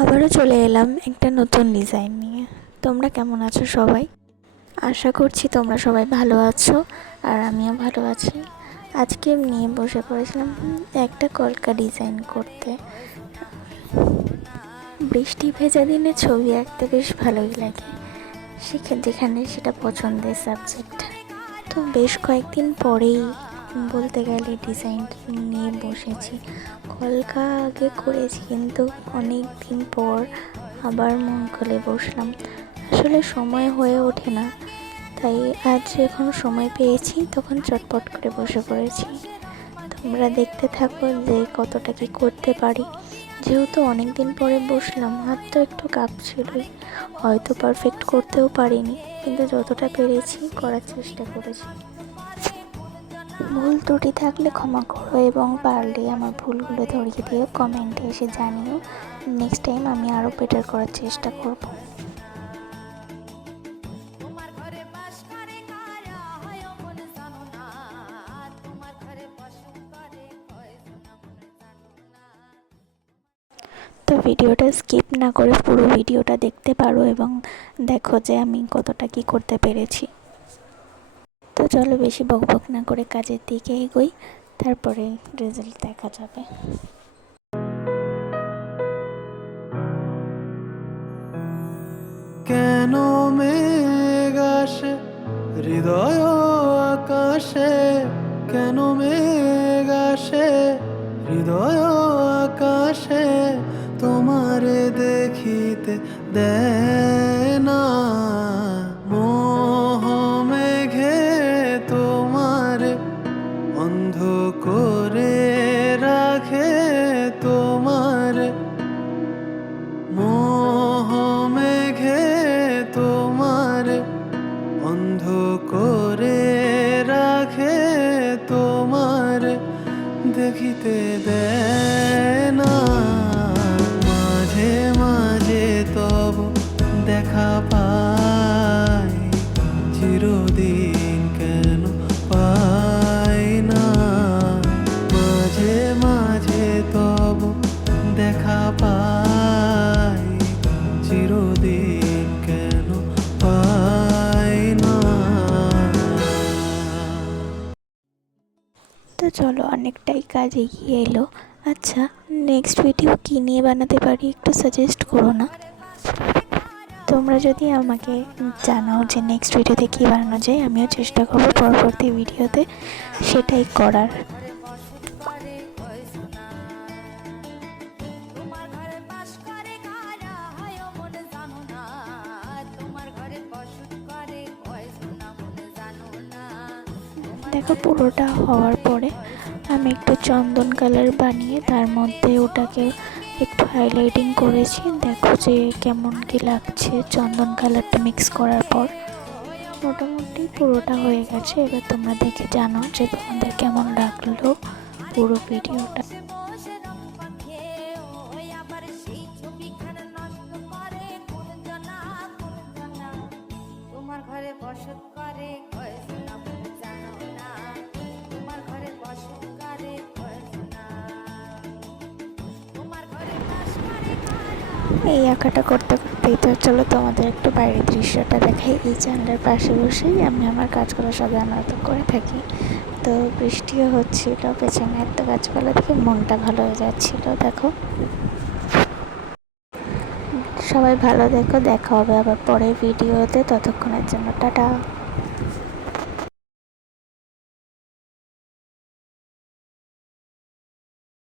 আবারও চলে এলাম একটা নতুন ডিজাইন নিয়ে। তোমরা কেমন আছো সবাই? আশা করছি তোমরা সবাই ভালো আছো আর আমিও ভালো আছি। আজকে নিয়ে বসে পড়েছিলাম একটা কলকা ডিজাইন করতে। বৃষ্টি ভেজা দিনে ছবি আঁকতে বেশ ভালোই লাগে, যেখানে সেটা পছন্দের সাবজেক্ট। তো বেশ কয়েকদিন পরেই বলতে গেলে ডিজাইন নিয়ে বসেছি। কলকা আগে করেছি, কিন্তু অনেক দিন পর আবার মন খুলে বসলাম। আসলে সময় হয়ে ওঠে না, তাই আজ যখন সময় পেয়েছি তখন চটপট করে বসে পড়েছি। তোমরা দেখতে থাকো যে কতটা কি করতে পারি। যেহেতু অনেক দিন পরে বসলাম, হাত তো একটু কাঁপছিলই, হয়তো পারফেক্ট করতেও পারিনি, কিন্তু যতটা পেরেছি করার চেষ্টা করেছি। ভুল ত্রুটি থাকলে ক্ষমা করো এবং পারলে আমার ভুলগুলো ধরিয়ে দিও, কমেন্টে এসে জানিও। নেক্সট টাইম আমি আরও বেটার করার চেষ্টা করব। তো ভিডিওটা স্কিপ না করে পুরো ভিডিওটা দেখতে পারো এবং দেখো যে আমি কতটা কি করতে পেরেছি। তো চলো বেশি বকবক না করে কাজের দিকে এগোই, তারপরে রেজাল্ট দেখা যাবে। কেন মেঘ আসে হৃদয় আকাশে, কেন মেঘ আসে হৃদয় আকাশে, তোমারে দেখিতে দেয় না। মোহ মেঘে তোমারে অন্ধ করে রাখে, তোমারে মোহ মেঘে তোমারে অন্ধ করে রাখে, তোমারে দেখিতে দেয় না। মাঝে মাঝে তব দেখা পাই, চিরদিন কেন পাই না। মাঝে মাঝে তব দেখা পাই, চিরদিন কেন পাই না। তো চলো, অনেকটাই কাজ এগিয়ে এলো। আচ্ছা, নেক্সট ভিডিও কী নিয়ে বানাতে পারি একটু সাজেস্ট করো না। তোমরা যদি আমাকে জানাও যে নেক্সট ভিডিওতে কী বানানো যায়, আমিও চেষ্টা করবো পরবর্তী ভিডিওতে সেটাই করার। দেখো, পুরোটা হওয়ার পরে আমি একটু চন্দন কালার বানিয়ে তার মধ্যে ওটাকে একটু হাইলাইটিং করেছি। দেখো যে কেমন কি লাগছে চন্দন কালারটা মিক্স করার পর। মোটামুটি পুরোটা হয়ে গেছে। এবার তোমরা দেখে জানো যে তোমাদের কেমন লাগলো পুরো ভিডিওটা। এই আঁকাটা করতে করতেই তো চলো তোমাদের একটু বাইরের দৃশ্যটা দেখাই। এই জানলার পাশে বসেই আমি আমার কাজগুলো সাধারণত করে থাকি। তো বৃষ্টিও হচ্ছিল, পেছনে এত গাছপালা দেখে মনটা ভালো হয়ে যাচ্ছিল। দেখো, সবাই ভালো দেখো, দেখা হবে আবার পরের ভিডিওতে। ততক্ষণের জন্য টাটা।